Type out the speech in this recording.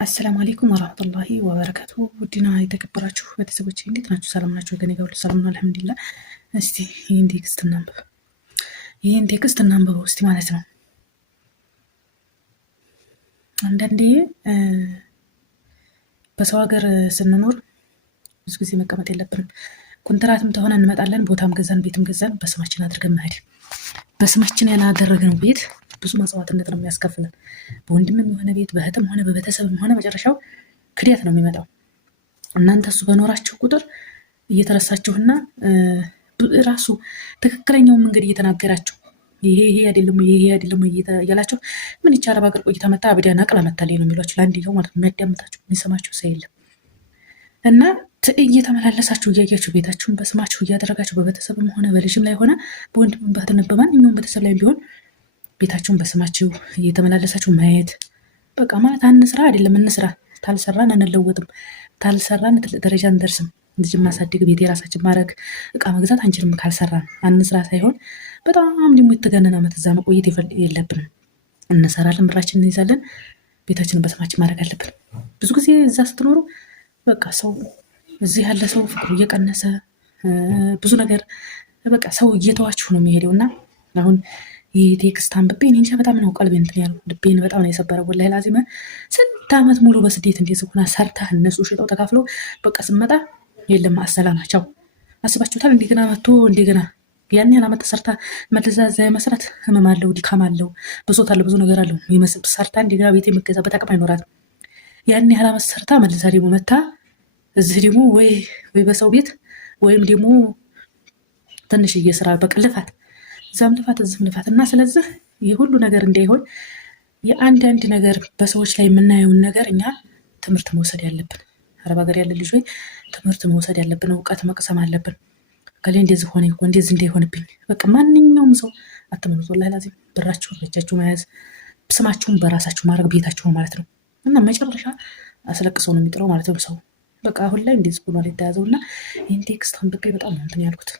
አሰላሙ አለይኩም ወራህመቱላሂ ወበረካቱ። ውድና የተከበራችሁ ቤተሰቦች እንዴት ናችሁ? ሰላም ናችሁ? ከኔ ጋር ሁሉ ሰላም ነው አልሐምዱሊላህ። እስቲ ይህን ቴክስት እናንብበው እስቲ ማለት ነው። አንዳንዴ በሰው ሀገር ስንኖር ብዙ ጊዜ መቀመጥ የለብንም። ኮንትራትም ተሆነ እንመጣለን፣ ቦታም ገዛን፣ ቤትም ገዛን፣ በስማችን አድርገን መሄድ። በስማችን ያላደረግነው ቤት ብዙ መስዋዕትነት ነው የሚያስከፍለን። በወንድምም የሆነ ቤት በእህትም ሆነ በቤተሰብም ሆነ መጨረሻው ክደት ነው የሚመጣው። እናንተ እሱ በኖራችሁ ቁጥር እየተረሳችሁና ራሱ ትክክለኛውን መንገድ እየተናገራችሁ ይሄ አይደለም ይሄ አይደለም እያላችሁ ምን ይቻላል በአገር ቆይታ መጣ አብዲያ ነቅላ መታለች ነው የሚሏችሁ። ለአንድየው ማለት ነው የሚያዳምጣችሁ የሚሰማችሁ ሰው የለም። እና እየተመላለሳችሁ እያያችሁ ቤታችሁን በስማችሁ እያደረጋችሁ በቤተሰብም ሆነ በልጅም ላይ ሆነ በወንድምም ባህትነ በማንኛውም ቤተሰብ ላይ ቢሆን ቤታችሁን በስማችሁ እየተመላለሳችሁ ማየት በቃ ማለት አንስራ አይደለም እንስራ። ታልሰራን አንለወጥም። ታልሰራን ትልቅ ደረጃ እንደርስም። ልጅ ማሳደግ ቤት የራሳችን ማድረግ እቃ መግዛት አንችልም ካልሰራን። አንስራ ሳይሆን በጣም ደግሞ የተገነነ ዓመት እዛ መቆየት የለብንም። እንሰራለን፣ ብራችን እንይዛለን፣ ቤታችንን በስማችን ማድረግ አለብን። ብዙ ጊዜ እዛ ስትኖሩ በቃ ሰው እዚህ ያለ ሰው ፍቅሩ እየቀነሰ ብዙ ነገር በቃ ሰው እየተዋችሁ ነው የሚሄደው። እና አሁን ይህ ቴክስት አንብቤ እኔ እንጃ በጣም ነው ቀልቤን እንትን ያለው፣ ልቤን በጣም ነው የሰበረው። ወላሂ ላዚም ስንት ዓመት ሙሉ በስደት እንደዚህ ሆና ሰርታ እነሱ ሽጠው ተካፍለው በቃ ስመጣ የለም አሰላማቸው አስባችሁታል። እንደገና መጥቶ እንደገና ያን ያህል ዓመት ሰርታ መልዛ እዛ መስራት ህመም አለው፣ ድካም አለው፣ ብሶት አለው፣ ብዙ ነገር አለው። ይመስል ሰርታ እንደገና ቤት የምትገዛበት አቅም አይኖራትም። ያን ያህል ዓመት ሰርታ መልዛ ደግሞ መታ እዚህ ደግሞ ወይ በሰው ቤት ወይም ደግሞ ትንሽዬ ስራ በቃ ልፋት እዛም ልፋት እዚህም ልፋት እና ስለዚህ ይህ ሁሉ ነገር እንዳይሆን የአንዳንድ ነገር በሰዎች ላይ የምናየውን ነገር እኛ ትምህርት መውሰድ ያለብን፣ አረብ ሀገር ያለ ልጅ ወይ ትምህርት መውሰድ ያለብን፣ እውቀት መቅሰም አለብን። ከሌ እንደዚህ ሆነ እንደዚህ እንዳይሆንብኝ በቃ ማንኛውም ሰው አትመኑት። ወላሂ ላዚም ብራችሁን በእጃችሁ መያዝ፣ ስማችሁን በራሳችሁ ማድረግ ቤታችሁ ማለት ነው። እና መጨረሻ አስለቅሰው ነው የሚጥለው ማለት ነው ሰው። በቃ አሁን ላይ እንደዚህ ሆኗል የተያዘው። እና ይህን ቴክስት አንብቤ በጣም ነው እንትን ያልኩት።